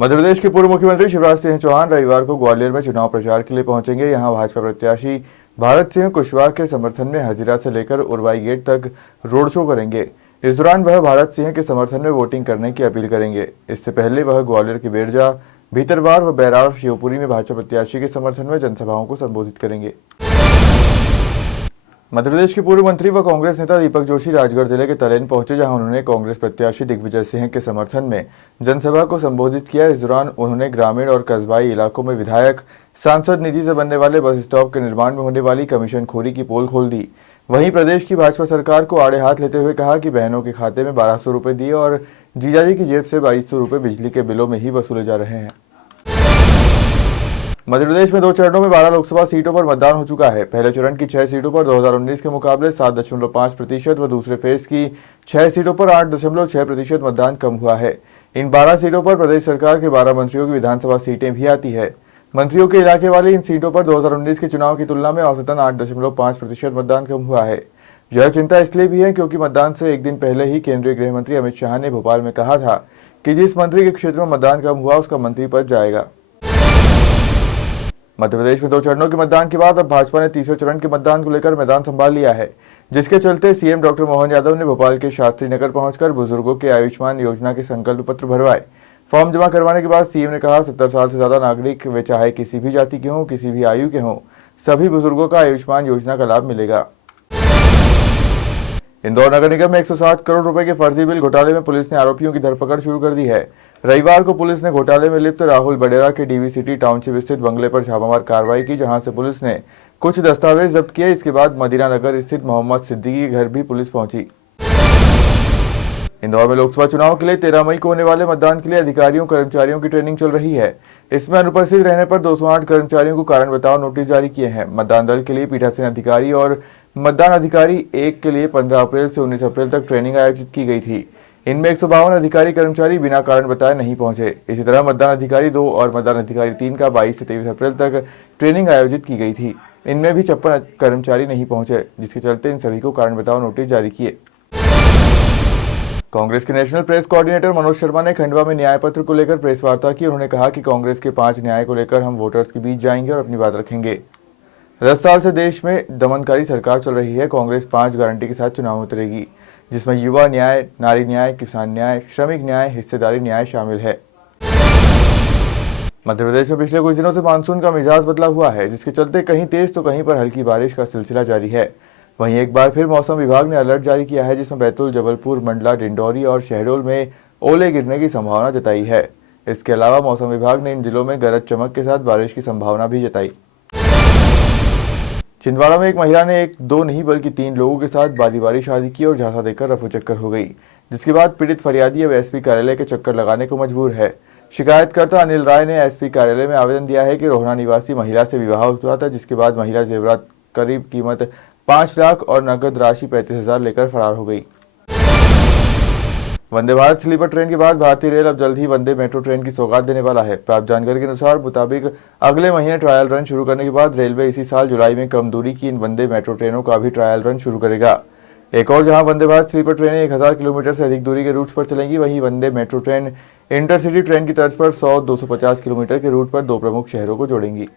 मध्य प्रदेश के पूर्व मुख्यमंत्री शिवराज सिंह चौहान रविवार को ग्वालियर में चुनाव प्रचार के लिए पहुंचेंगे। यहां भाजपा प्रत्याशी भारत सिंह कुशवाहा के समर्थन में हजीरा से लेकर उरवाई गेट तक रोड शो करेंगे। इस दौरान वह भारत सिंह के समर्थन में वोटिंग करने की अपील करेंगे। इससे पहले वह ग्वालियर के बेरजा, भीतरवार व बैराड़, शिवपुरी में भाजपा प्रत्याशी के समर्थन में जनसभाओं को संबोधित करेंगे। मध्य प्रदेश के पूर्व मंत्री व कांग्रेस नेता दीपक जोशी राजगढ़ जिले के तलेन पहुंचे, जहां उन्होंने कांग्रेस प्रत्याशी दिग्विजय सिंह के समर्थन में जनसभा को संबोधित किया। इस दौरान उन्होंने ग्रामीण और कस्बाई इलाकों में विधायक सांसद निधि से बनने वाले बस स्टॉप के निर्माण में होने वाली कमीशनखोरी की पोल खोल दी। वहीं प्रदेश की भाजपा सरकार को आड़े हाथ लेते हुए कहा कि बहनों के खाते में 1200 रुपए दिए और जीजाजी की जेब से 2200 रुपए बिजली के बिलों में ही वसूले जा रहे हैं। मध्य प्रदेश में 2 चरणों में 12 लोकसभा सीटों पर मतदान हो चुका है। पहले चरण की 6 सीटों पर 2019 के मुकाबले 7.5% व दूसरे फेज की 6 सीटों पर 8.6% मतदान कम हुआ है। इन 12 सीटों पर प्रदेश सरकार के 12 मंत्रियों की विधानसभा सीटें भी आती है। मंत्रियों के इलाके वाली इन सीटों पर 2019 के चुनाव की तुलना में औसतन 8.5% मतदान कम हुआ है। यह चिंता इसलिए भी है क्योंकि मतदान से एक दिन पहले ही केंद्रीय गृह मंत्री अमित शाह ने भोपाल में कहा था कि जिस मंत्री के क्षेत्र में मतदान कम हुआ उसका मंत्री पद जाएगा। मध्य प्रदेश में 2 चरणों के मतदान के बाद अब भाजपा ने तीसरे चरण के मतदान को लेकर मैदान संभाल लिया है, जिसके चलते सीएम डॉक्टर मोहन यादव ने भोपाल के शास्त्री नगर पहुंचकर बुजुर्गों के आयुष्मान योजना के संकल्प पत्र भरवाए। फॉर्म जमा करवाने के बाद सीएम ने कहा 70 साल से ज्यादा नागरिक, वे चाहे किसी भी जाति के हों, किसी भी आयु के हों, सभी बुजुर्गों का आयुष्मान योजना का लाभ मिलेगा। इंदौर नगर निगम में 107 करोड़ रुपए के फर्जी बिल घोटाले में पुलिस ने आरोपियों की धरपकड़ शुरू कर दी है। रविवार को पुलिस ने घोटाले में लिप्त राहुल बडेरा के डीवी सिटी टाउनशिप स्थित बंगले पर छापामार कार्रवाई की, जहां से पुलिस ने कुछ दस्तावेज जब्त किए। इसके बाद मदीना नगर स्थित मोहम्मद सिद्दीकी के घर भी पुलिस पहुंची। इंदौर में लोकसभा चुनाव के लिए 13 मई को होने वाले मतदान के लिए अधिकारियों कर्मचारियों की ट्रेनिंग चल रही है। इसमें अनुपस्थित रहने पर 208 कर्मचारियों को कारण बताओ नोटिस जारी किए हैं। मतदान दल के लिए पीठासीन अधिकारी और मतदान अधिकारी 1 के लिए 15 अप्रैल से 19 अप्रैल तक ट्रेनिंग आयोजित की गई थी। इनमें 152 अधिकारी कर्मचारी बिना कारण बताए नहीं पहुंचे। इसी तरह मतदान अधिकारी 2 और मतदान अधिकारी 3 का 22 से 23 अप्रैल तक ट्रेनिंग आयोजित की गई थी। इनमें भी 56 कर्मचारी नहीं पहुंचे, जिसके चलते इन सभी को कारण बताओ नोटिस जारी किए। कांग्रेस के national press coordinator Manoj Sharma ने खंडवा में न्याय पत्र को लेकर प्रेस वार्ता की। उन्होंने कहा कि कांग्रेस के 5 न्याय को लेकर हम वोटर्स के बीच जाएंगे और अपनी बात रखेंगे। 10 साल से देश में दमनकारी सरकार चल रही है। कांग्रेस 5 गारंटी के साथ चुनाव में उतरेगी, जिसमें युवा न्याय, नारी न्याय, किसान न्याय, श्रमिक न्याय, हिस्सेदारी न्याय शामिल है। मध्य प्रदेश में पिछले कुछ दिनों से मानसून का मिजाज बदला हुआ है, जिसके चलते कहीं तेज तो कहीं पर हल्की बारिश का सिलसिला जारी है। वहीं एक बार फिर मौसम विभाग ने अलर्ट जारी किया है, जिसमें बैतूल, जबलपुर, मंडला, डिंडौरी और शहडोल में ओले गिरने की संभावना जताई है। इसके अलावा मौसम विभाग ने इन जिलों में गरज चमक के साथ बारिश की संभावना भी जताई। छिंदवाड़ा में एक महिला ने 1-2 नहीं बल्कि 3 लोगों के साथ बारी बारी शादी की और झांसा देकर रफू चक्कर हो गई, जिसके बाद पीड़ित फरियादी अब एसपी कार्यालय के चक्कर लगाने को मजबूर है। शिकायतकर्ता अनिल राय ने एसपी कार्यालय में आवेदन दिया है कि रोहना निवासी महिला से विवाह हुआ था, जिसके बाद महिला जेवरात करीब कीमत 5 लाख और नकद राशि 35,000 लेकर फरार हो गई। वंदे भारत स्लीपर ट्रेन के बाद भारतीय रेल अब जल्द ही वंदे मेट्रो ट्रेन की सौगात देने वाला है। प्राप्त जानकारी के मुताबिक अगले महीने ट्रायल रन शुरू करने के बाद रेलवे इसी साल जुलाई में कम दूरी की इन वंदे मेट्रो ट्रेनों का भी ट्रायल रन शुरू करेगा। एक और जहां वंदे भारत स्लीपर ट्रेनें 1000 किलोमीटर से अधिक दूरी के रूट्स पर चलेंगी, वहीं वंदे मेट्रो ट्रेन इंटरसिटी ट्रेन की तर्ज पर 100-250 किलोमीटर के रूट पर 2 प्रमुख शहरों को जोड़ेंगी।